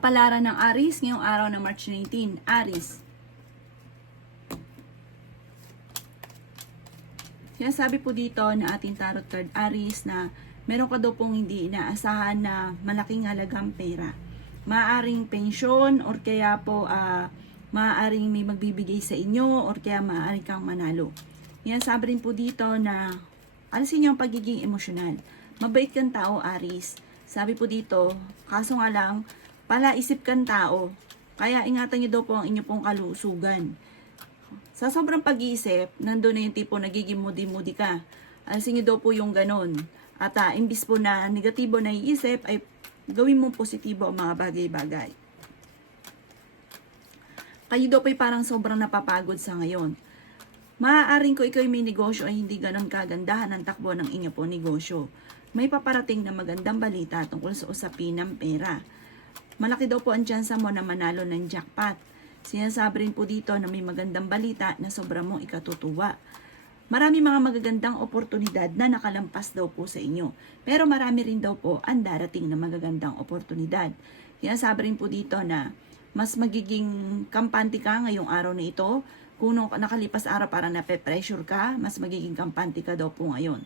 Palaran ng Aries ngayong araw ng March 19. Aries. Sinasabi po dito na ating tarot card Aries na meron ka daw pong hindi inaasahan na malaking halagang pera. Maaaring pensyon or kaya po maaaring may magbibigay sa inyo or kaya maaaring kang manalo. Sinasabi rin po dito na alisin niyo ang pagiging emosyonal. Mabait kang tao Aries. Sabi po dito, kaso nga lang, palaisip kang tao. Kaya ingatan niyo daw po ang inyo pong kalusugan. Sa sobrang pag-iisip, nandun na yung tipo nagiging moody-moody ka. Alisin niyo daw po yung ganon. At imbis po na negatibo na iisip, ay gawin mo positibo ang mga bagay-bagay. Kayo daw po ay parang sobrang napapagod sa ngayon. Maaaring ko ikaw may negosyo ay hindi ganon kagandahan ang takbo ng inyo po negosyo. May paparating na magandang balita tungkol sa usapin ng pera. Malaki daw po ang tsansa mo na manalo ng jackpot. Sinasabi rin po dito na may magandang balita na sobra mong ikatutuwa. Marami mga magagandang oportunidad na nakalampas daw po sa inyo. Pero marami rin daw po ang darating na magagandang oportunidad. Sinasabi rin po dito na mas magiging kampante ka ngayong araw na ito. Kung nakalipas araw para nape-pressure ka, mas magiging kampante ka daw po ngayon.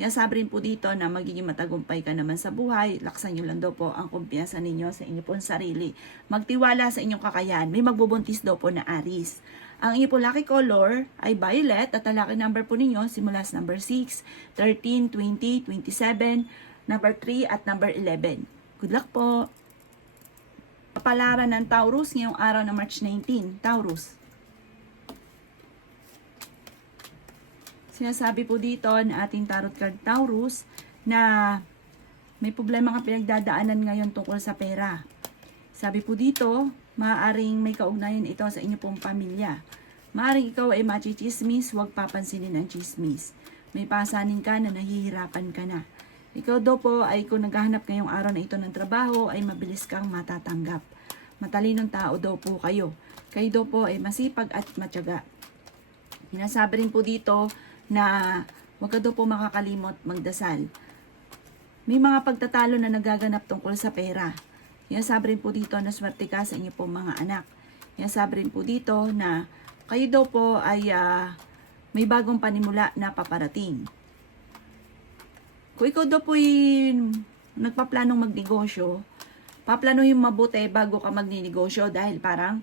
Sabi rin po dito na magiging matagumpay ka naman sa buhay. Laksan nyo lang daw po ang kumpiyansa ninyo sa inyo pong sarili. Magtiwala sa inyong kakayahan. May magbubuntis daw po na Aries. Ang inyo po lucky color ay violet at ang lucky number po ninyo simula sa number 6, 13, 20, 27, number 3 at number 11. Good luck po! Palaran ng Taurus ngayong araw ng March 19. Taurus. Sinasabi po dito na ating tarot card Taurus na may problema nga pinagdadaanan ngayon tungkol sa pera. Sabi po dito, maaaring may kaugnayan ito sa inyo pong pamilya. Maaaring ikaw ay machichismis, huwag papansinin ang chismis. May pasanin ka na nahihirapan ka na. Ikaw daw po ay kung naghahanap ngayong araw na ito ng trabaho ay mabilis kang matatanggap. Matalinong tao daw po kayo. Kayo daw po ay masipag at matyaga. Sinasabi rin po dito na huwag ka daw po makakalimot magdasal. May mga pagtatalo na nagaganap tungkol sa pera. Sabi rin po dito na swerte ka sa inyo pong mga anak. Sabi rin po dito na kayo daw po ay may bagong panimula na paparating. Kung ikaw daw po ay nagpaplanong magnegosyo, paplanuhin mabuti bago ka magninegosyo dahil parang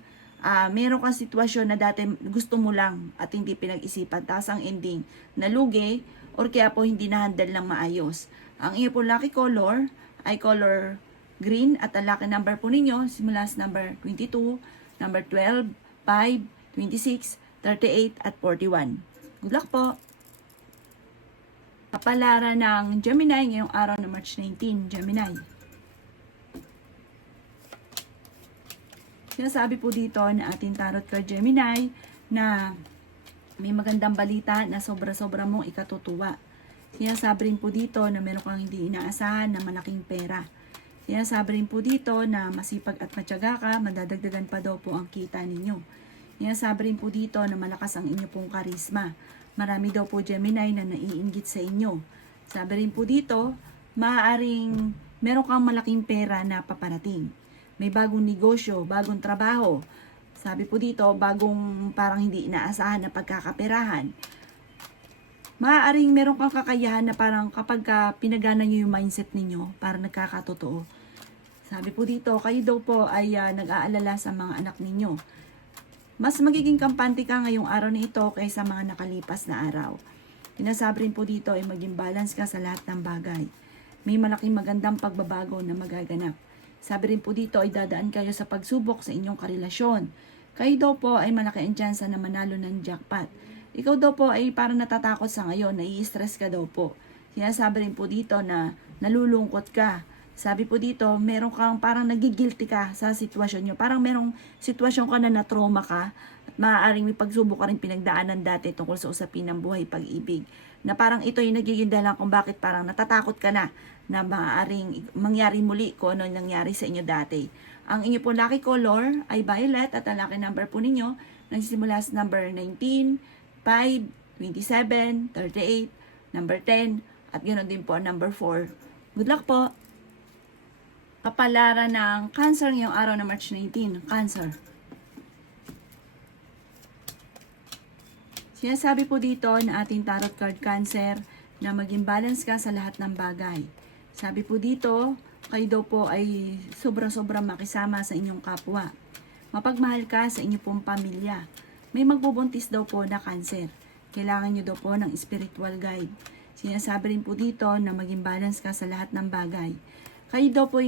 meron kang sitwasyon na dati gusto mo lang at hindi pinag-isipan, tapos ang ending nalugi or kaya po hindi na-handle ng maayos. Ang iyo po lucky color ay color green at ang lucky number po ninyo simula sa number 22, number 12, 5, 26, 38 at 41. Good luck po! Kapalaran ng Gemini ngayong araw ng March 19. Gemini. Sinasabi po dito na ating tarot card Gemini na may magandang balita na sobra-sobra mong ikatutuwa. Sinasabi rin po dito na meron kang hindi inaasahan na malaking pera. Sinasabi rin po dito na masipag at matyaga ka, madadagdagan pa daw po ang kita ninyo. Sinasabi rin po dito na malakas ang inyo pong karisma. Marami daw po Gemini na naiinggit sa inyo. Sabi rin po dito, maaaring meron kang malaking pera na paparating. May bagong negosyo, bagong trabaho. Sabi po dito, bagong parang hindi inaasahan na pagkakaperahan. Maaaring meron kang kakayahan na parang kapag pinagana nyo yung mindset ninyo, parang nagkakatotoo. Sabi po dito, kayo daw po ay nag-aalala sa mga anak ninyo. Mas magiging kampante ka ngayong araw na ito kaysa mga nakalipas na araw. Sinasabi rin po dito ay maging balance ka sa lahat ng bagay. May malaking magandang pagbabago na magaganap. Sabi rin po dito ay dadaan kayo sa pagsubok sa inyong karelasyon. Kayo daw po ay malaki ang tsansa na manalo ng jackpot. Ikaw daw po ay parang natatakot sa ngayon, nai-stress ka daw po. Sinasabi rin po dito na nalulungkot ka. Sabi po dito, meron kang parang nagigilty ka sa sitwasyon nyo. Parang merong sitwasyon ka na na-trauma ka at maaaring may pagsubok ka rin pinagdaanan dati tungkol sa usapin ng buhay pag-ibig. Na parang ito yung nagiging dahilan kung bakit parang natatakot ka na maaaring mangyari muli kung ano nangyari sa inyo dati. Ang inyo po lucky color ay violet at ang lucky number po ninyo nagsisimula sa number 19, 5, 27, 38, number 10 at ganoon din po ang number 4. Good luck po! Kapalaran ng Cancer ngayong araw na March 19. Cancer. Sinasabi po dito na ating tarot card Cancer na maging balance ka sa lahat ng bagay. Sabi po dito, kayo daw po ay sobra-sobra makisama sa inyong kapwa. Mapagmahal ka sa inyong pong pamilya. May magbubuntis daw po na Cancer. Kailangan nyo daw po ng spiritual guide. Sinasabi rin po dito na maging balance ka sa lahat ng bagay. Kayo daw po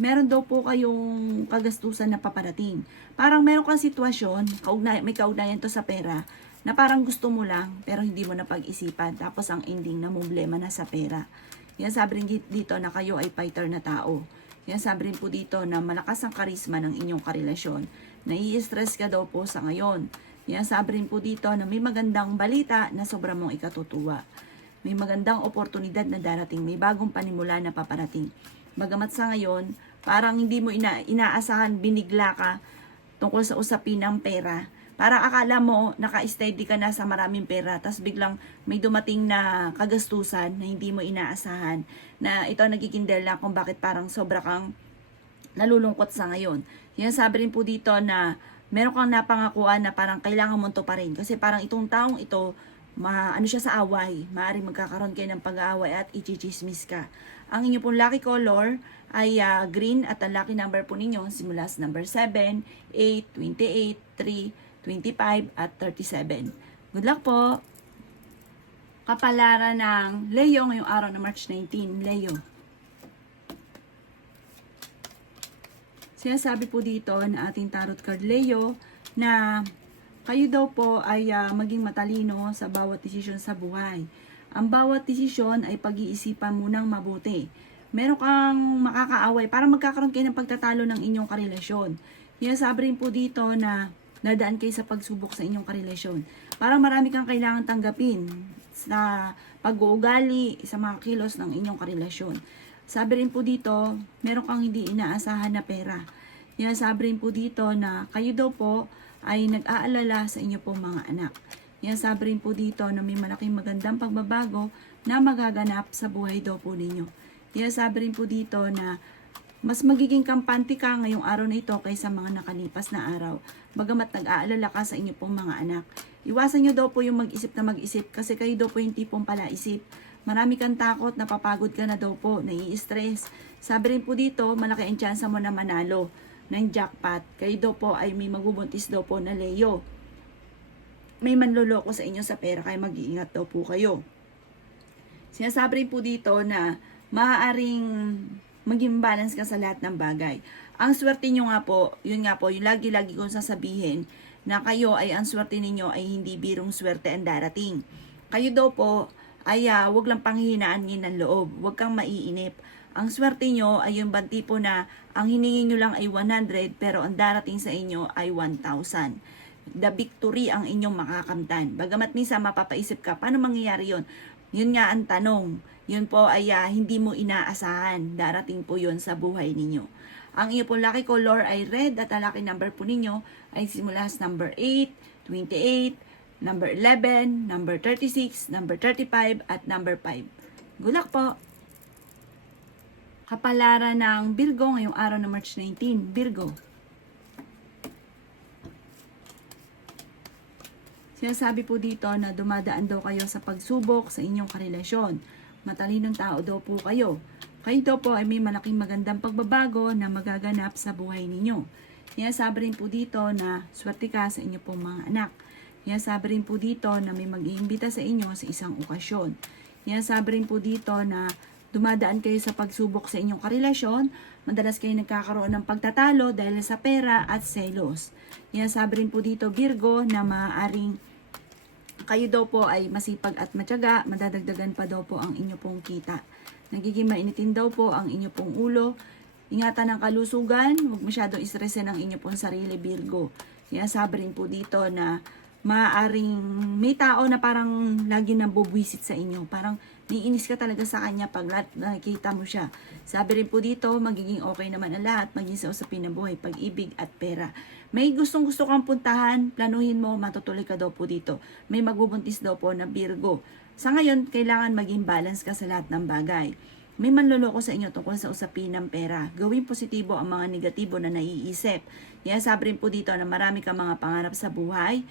meron daw po kayong kagastusan na paparating. Parang meron kang sitwasyon, may kaugnayan to sa pera, na parang gusto mo lang, pero hindi mo na pag-isipan. Tapos ang ending na problema na sa pera. Yan sabi rin dito na kayo ay fighter na tao. Yan sabi rin po dito na malakas ang karisma ng inyong karelasyon. Nai-stress ka daw po sa ngayon. Yan sabi rin po dito na may magandang balita na sobra mong ikatutuwa. May magandang oportunidad na darating, may bagong panimula na paparating. Bagamat sa ngayon, parang hindi mo inaasahan, binigla ka tungkol sa usapin ng pera. Parang akala mo, naka-steady ka na sa maraming pera, tapos biglang may dumating na kagastusan na hindi mo inaasahan, na ito nagiging dahil lang kung bakit parang sobra kang nalulungkot sa ngayon. Yan sabi rin po dito na meron kang napangakuan na parang kailangan mo to pa rin. Kasi parang itong taong ito, ano siya sa away. Maaaring magkakaroon kayo ng pag-aaway at i-chismis ka. Ang inyo pong lucky color ay green at ang lucky number po ninyo simula sa number 7, 8, 28, 3, 25 at 37. Good luck po! Kapalaran ng Leo ngayong araw na March 19. Leo. Sinasabi po dito na ating tarot card Leo na kayo daw po ay maging matalino sa bawat desisyon sa buhay. Ang bawat desisyon ay pag-iisipan munang mabuti. Meron kang makakaaway, parang magkakaroon kayo ng pagtatalo ng inyong karelasyon. Sinasabi rin po dito na nadaan kayo sa pagsubok sa inyong karelasyon. Parang marami kang kailangan tanggapin sa pag-uugali, sa mga kilos ng inyong karelasyon. Sabi rin po dito, meron kang hindi inaasahan na pera. Sabi rin po dito na kayo daw po ay nag-aalala sa inyo pong mga anak. Sabi rin po dito na may malaking magandang pagbabago na magaganap sa buhay daw po ninyo. Sabi rin po dito na mas magiging kampante ka ngayong araw na ito kaysa mga nakalipas na araw. Bagamat nag-aalala ka sa inyo pong mga anak. Iwasan nyo daw po yung mag-isip na mag-isip kasi kayo daw po yung tipong palaisip. Marami kang takot, napapagod ka na daw po, nai-stress. Sabi rin po dito, malaki ang tsansa mo na manalo ng jackpot. Kayo daw po ay may magbubuntis daw po na Leo. May manloloko sa inyo sa pera kaya mag-iingat daw po kayo. Sinasabi rin po dito na maaaring maging balance ka sa lahat ng bagay. Ang swerte nyo nga po, yung lagi-lagi kong sasabihin na kayo ay ang swerte ninyo ay hindi birong swerte ang darating. Kayo daw po ay wag lang panghihinaan ng loob, wag kang maiinip. Ang swerte nyo ay yung tipo na ang hiningi nyo lang ay 100 pero ang darating sa inyo ay 1,000. The victory ang inyong makakamtan. Bagamat minsan mapapaisip ka, paano mangyayari yon? Yun nga ang tanong. Yun po ay hindi mo inaasahan. Darating po yun sa buhay ninyo. Ang iyo po lucky color ay red at ang lucky number po ninyo ay simula sa number 8, 28, number 11, number 36, number 35, at number 5. Good luck po! Kapalaran ng Virgo ngayong araw na March 19. Virgo. Sinasabi po dito na dumadaan daw kayo sa pagsubok sa inyong karelasyon. Matalinong tao daw po kayo. Kayo daw po ay may malaking magandang pagbabago na magaganap sa buhay ninyo. Sinasabi rin po dito na swerte ka sa inyo pong mga anak. Sinasabi rin po dito na may mag-iimbita sa inyo sa isang okasyon. Sinasabi rin po dito na dumadaan kayo sa pagsubok sa inyong karelasyon. Madalas kayo nagkakaroon ng pagtatalo dahil sa pera at selos. Sinasabi rin po dito Virgo na maaaring kayo daw po ay masipag at matyaga, madadagdagan pa daw po ang inyo pong kita. Nagiging mainitin daw po ang inyo pong ulo. Ingatan ng kalusugan, huwag masyadong istresin ang inyo pong sarili, Virgo. Sinasabi rin po dito na maaaring may tao na parang lagi nang bubwisit sa inyo. Parang niinis ka talaga sa kanya pag nakikita mo siya. Sabi rin po dito, magiging okay naman ang lahat, maging sa usapin ng buhay, pag-ibig at pera. May gustong-gusto kang puntahan, planuhin mo, matutuloy ka daw po dito. May magbubuntis daw po na Virgo. Sa ngayon, kailangan maging balance ka sa lahat ng bagay. may manloloko sa inyo tungkol sa usapin ng pera. Gawing positibo ang mga negatibo na naiisip. Yan, sabi rin po dito na marami kang mga pangarap sa buhay.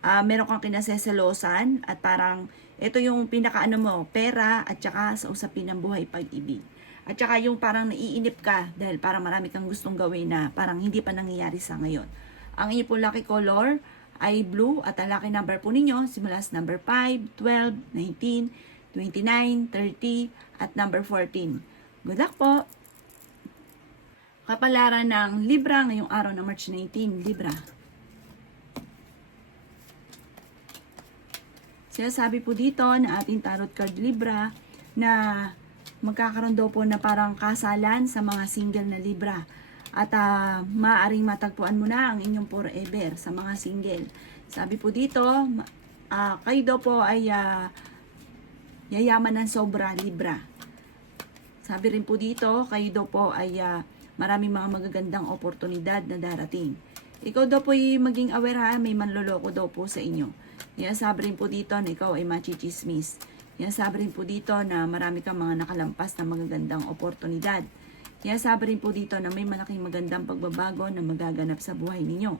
Meron kang kinaseselosan at parang ito yung pinakaano mo, pera at saka sa usapin ng buhay, pag-ibig. At saka yung parang naiinip ka dahil parang marami kang gustong gawin na parang hindi pa nangyayari sa ngayon. Ang inyo po lucky color ay blue at ang lucky number po ninyo simula sa number 5, 12, 19, 29, 30 at number 14. Good luck po! Kapalaran ng Libra ngayong araw ng March 19, Libra. Sinasabi po dito na ating tarot card Libra na magkakaroon daw po na parang kasalan sa mga single na Libra. At maaaring matagpuan mo na ang inyong forever sa mga single. Sabi po dito, kayo daw po ay yayaman ng sobra, Libra. Sabi rin po dito, kayo daw po ay maraming mga magagandang oportunidad na darating. Ikaw daw po ay maging aware ha, may manloloko daw po sa inyo. Yan sabi rin po dito na ikaw ay machichismis. Yan sabi rin po dito na marami kang mga nakalampas na magagandang oportunidad. Yan sabi rin po dito na may malaking magandang pagbabago na magaganap sa buhay ninyo.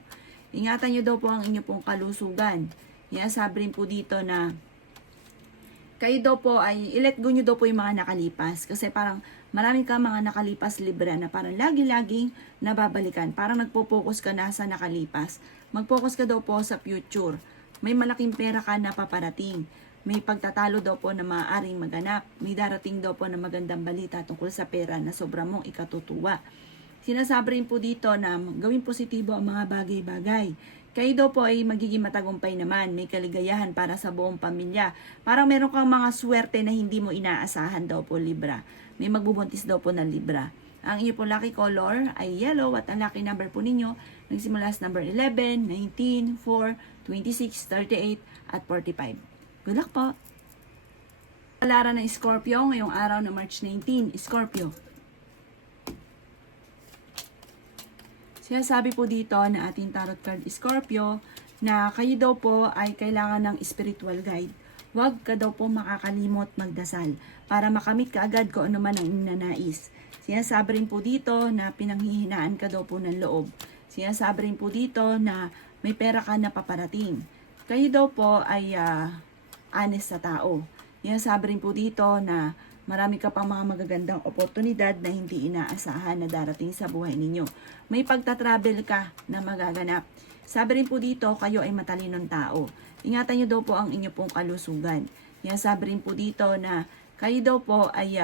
Ingatan nyo daw po ang inyo pong kalusugan. Yan sabi rin po dito na kayo daw po ay i-let go nyo daw po yung mga nakalipas. Kasi parang maraming ka mga nakalipas Libra na parang lagi-laging nababalikan. Parang nagpo-focus ka na sa nakalipas. Mag-focus ka daw po sa future. May malaking pera ka na paparating. May pagtatalo daw po na maaaring maganap. May darating daw po na magandang balita tungkol sa pera na sobra mong ikatutuwa. Sinasabi rin po dito na gawing positibo ang mga bagay-bagay. Kayo daw po ay magiging matagumpay naman, may kaligayahan para sa buong pamilya. Parang meron kang mga swerte na hindi mo inaasahan daw po, Libra. May magbubuntis daw po ng Libra. Ang inyo po lucky color ay yellow at ang lucky number po ninyo nagsimula sa number 11, 19, 4, 26, 38 at 45. Good luck po! Palaran ng Scorpio ngayong araw ng March 19, Scorpio. Sinasabi po dito na ating tarot card Scorpio na kayo daw po ay kailangan ng spiritual guide. Huwag ka daw po makakalimot magdasal para makamit ka agad kung ano man ang ninanais. Sinasabi rin po dito na pinanghihinaan ka daw po ng loob. Sinasabi rin po dito na may pera ka na paparating. Kayo daw po ay honest sa tao. Sinasabi rin po dito na marami ka pang mga magagandang oportunidad na hindi inaasahan na darating sa buhay ninyo. May pagtatravel ka na magaganap. Sabi rin po dito, kayo ay matalinong tao. Ingatan nyo daw po ang inyo pong kalusugan. Yan sabi rin po dito na kayo daw po ay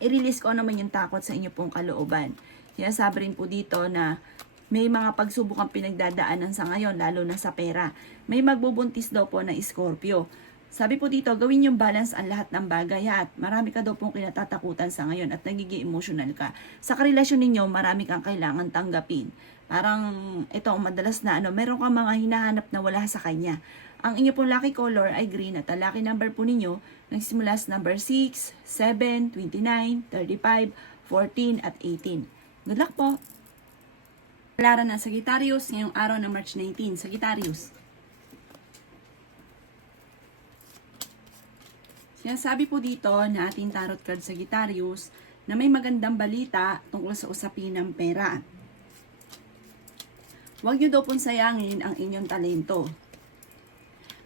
i-release ko naman yung takot sa inyo pong kalooban. Yan sabi rin po dito na may mga pagsubok ang pinagdadaanan sa ngayon, lalo na sa pera. May magbubuntis daw po na Scorpio. Sabi po dito, gawin yung balance ang lahat ng bagay at marami ka daw pong kinatatakutan sa ngayon at nagiging emotional ka. Sa karelasyon ninyo, marami kang kailangan tanggapin. Parang ito, madalas na meron kang mga hinahanap na wala sa kanya. Ang inyo pong lucky color ay green at ang lucky number po ninyo nagsimula sa number 6, 7, 29, 35, 14 at 18. Good luck po! Palaran ng Sagittarius ngayong araw ng March 19, Sagittarius. Sinasabi po dito na ating tarot card Sagittarius na may magandang balita tungkol sa usapin ng pera. Huwag nyo daw pong sayangin ang inyong talento.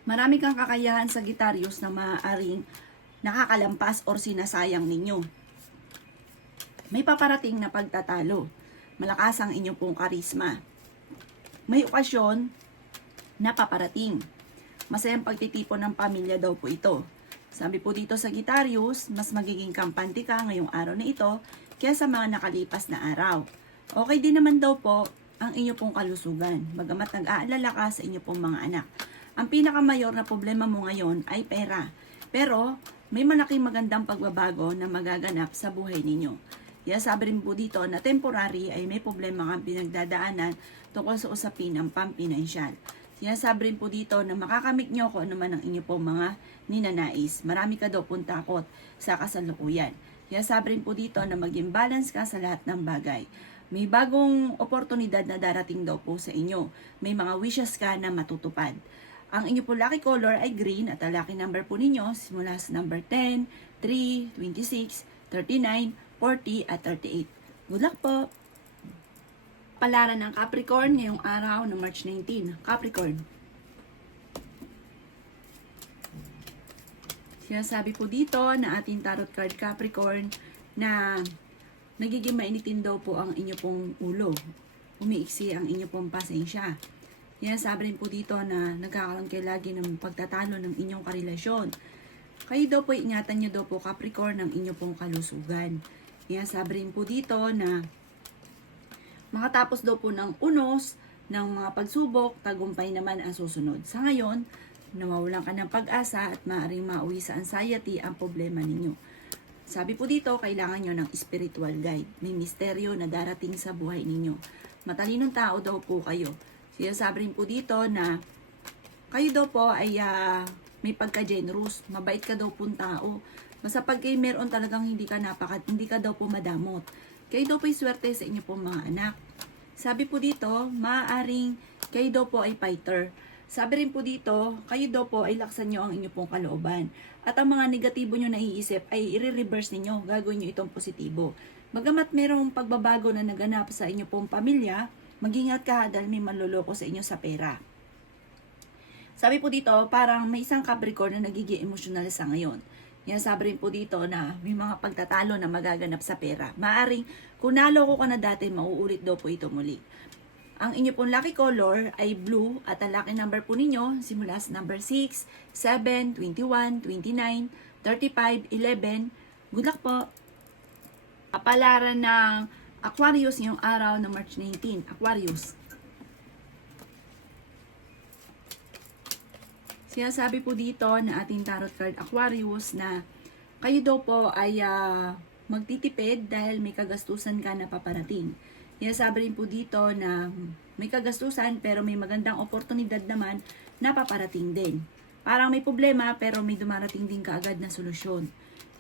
Marami kang kakayahan Sagittarius na maaaring nakakalampas or sinasayang ninyo. May paparating na pagtatalo. Malakas ang inyong pong karisma. May okasyon na paparating. Masayang pagtitipon ng pamilya daw po ito. Sabi po dito sa Sagittarius, mas magiging kampante ka ngayong araw na ito kaysa mga nakalipas na araw. Okay din naman daw po ang inyo pong kalusugan, bagamat nag-aalala ka sa inyo pong mga anak. Ang pinakamayor na problema mo ngayon ay pera. Pero may malaking magandang pagbabago na magaganap sa buhay ninyo. Sabi rin po dito na temporary ay may problema kang pinagdadaanan tungkol sa usapin ng pampinansyal. Sinasabi rin po dito na makakamit nyo kung ano man ang inyo pong mga ninanais. Marami ka daw pong takot sa kasalukuyan. Sinasabi rin po dito na maging balance ka sa lahat ng bagay. May bagong oportunidad na darating daw po sa inyo. May mga wishes ka na matutupad. Ang inyo po lucky color ay green at ang lucky number po ninyo simula sa number 10, 3, 26, 39, 40, at 38. Good luck po! Palaran ng Capricorn ngayong araw ng March 19. Capricorn. Sinasabi po dito na ating tarot card Capricorn na nagiging mainitin daw po ang inyo pong ulo. Umiiksi ang inyo pong pasensya. Sinasabi rin po dito na nagkakaroon kayo lagi ng pagtatalo ng inyong karelasyon. Kayo daw po, ingatan nyo daw po Capricorn ng inyo pong kalusugan. Sinasabi rin po dito na makatapos daw po ng unos ng mga pagsubok, tagumpay naman ang susunod. Sa ngayon, nawawalan ka ng pag-asa at maaaring mauwi sa anxiety ang problema ninyo. Sabi po dito, kailangan nyo ng spiritual guide. May misteryo na darating sa buhay ninyo. Matalinong tao daw po kayo. Sinasabi rin po dito na kayo daw po ay may pagka-generous. Mabait ka daw po tao. Basta pag kayo meron talagang hindi ka daw po madamot. Kayo daw po ay swerte sa inyo po mga anak. Sabi po dito, maaaring kayo daw po ay fighter. Sabi rin po dito, kayo daw po ay laksan nyo ang inyo pong kalooban. At ang mga negatibo nyo naiisip ay i-reverse ninyo, gagawin nyo itong positibo. Bagamat merong pagbabago na naganap sa inyo pong pamilya, mag-ingat ka dahil may manloloko sa inyo sa pera. Sabi po dito, parang may isang Capricorn na nagiging emosyonal sa ngayon. Yan, sabi rin po dito na may mga pagtatalo na magaganap sa pera. Maaring, kung naloko ka na dati, mauulit daw po ito muli. Ang inyo pong lucky color ay blue at ang lucky number po ninyo simula sa number 6, 7, 21, 29, 35, 11. Good luck po! Kapalaran ng Aquarius ngayong araw ng March 19. Aquarius. Sinasabi po dito na ating tarot card Aquarius na kayo daw po ay magtitipid dahil may kagastusan ka na paparating. Sinasabi rin po dito na may kagastusan pero may magandang oportunidad naman na paparating din. Parang may problema pero may dumarating din kaagad na solusyon.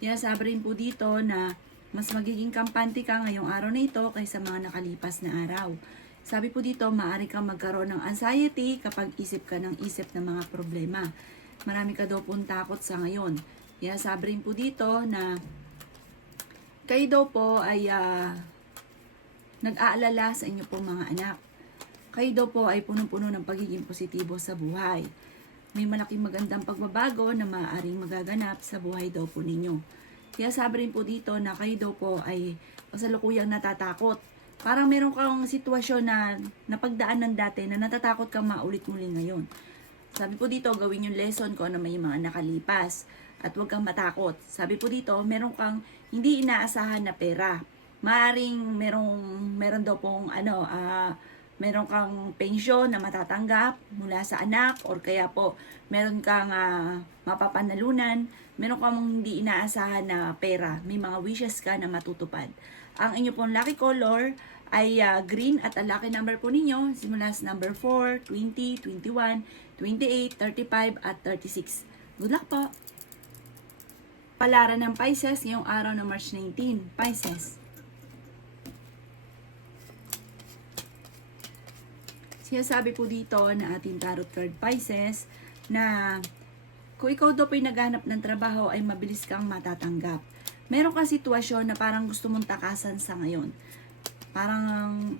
Sinasabi rin po dito na mas magiging kampante ka ngayong araw na ito kaysa mga nakalipas na araw. Sabi po dito, maaari kang magkaroon ng anxiety kapag isip ka ng isip ng mga problema. Marami ka daw pong takot sa ngayon. Kaya sabi rin po dito na kayo daw po ay nag-aalala sa inyo pong mga anak. Kayo daw po ay punong-puno ng pagiging positibo sa buhay. May malaking magandang pagbabago na maaaring magaganap sa buhay daw po ninyo. Kaya sabi rin po dito na kayo daw po ay kasalukuyang natatakot. Parang meron kang sitwasyon na napagdaanan dati na natatakot kang maulit muli ngayon. Sabi po dito, gawin yung lesson ko na may mga nakalipas at huwag kang matakot. Sabi po dito, meron kang hindi inaasahan na pera. Maaring meron daw pong meron kang pensyon na matatanggap mula sa anak or kaya po meron kang mapapanalunan, meron kang hindi inaasahan na pera, may mga wishes ka na matutupad. Ang inyo pong lucky color ay green at ang lucky number po ninyo simula sa number 4, 20, 21, 28, 35 at 36. Good luck po! Palaran ng Pisces ngayong araw ng March 19. Pisces. Sinasabi po dito na ating tarot card Pisces na kung ikaw daw po'y naghanap ng trabaho ay mabilis kang matatanggap. Meron kang sitwasyon na parang gusto mong takasan sa ngayon. Parang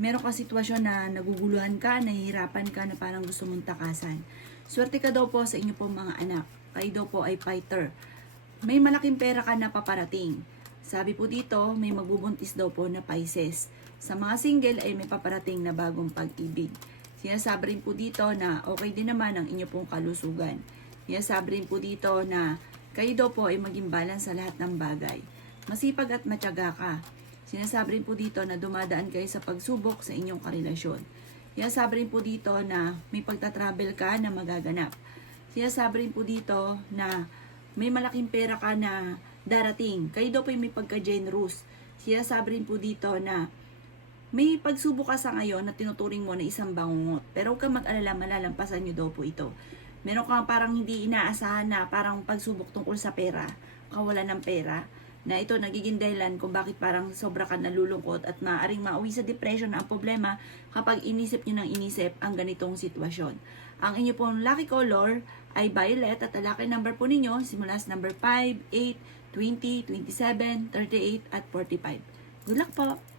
meron kang sitwasyon na naguguluhan ka, nahihirapan ka na parang gusto mong takasan. Swerte ka daw po sa inyo pong mga anak. Kayo daw po ay fighter. May malaking pera ka na paparating. Sabi po dito, may magbubuntis daw po na Pisces. Sa mga single ay may paparating na bagong pag-ibig. Sinasabi rin po dito na okay din naman ang inyo pong kalusugan. Sinasabi rin po dito na kayo daw po ay maging balance sa lahat ng bagay. Masipag at matyaga ka. Sinasabi rin po dito na dumadaan kayo sa pagsubok sa inyong karelasyon. Sinasabi rin po dito na may pagtatravel ka na magaganap. Sinasabi rin po dito na may malaking pera ka na darating. Kayo daw po ay may pagka-generous. Sinasabi rin po dito na may pagsubok ka sa ngayon na tinuturing mo na isang bangungot. Pero huwag kang mag-alala, malalampasan nyo daw po ito. Meron kang parang hindi inaasahan na parang pagsubok tungkol sa pera, kawalan ng pera, na ito nagiging dahilan kung bakit parang sobra ka nalulungkot at maaaring mauwi sa depression na ang problema kapag inisip nyo ng inisip ang ganitong sitwasyon. Ang inyo pong lucky color ay violet at ang lucky number po ninyo simula sa number 5, 8, 20, 27, 38, at 45. Good luck po!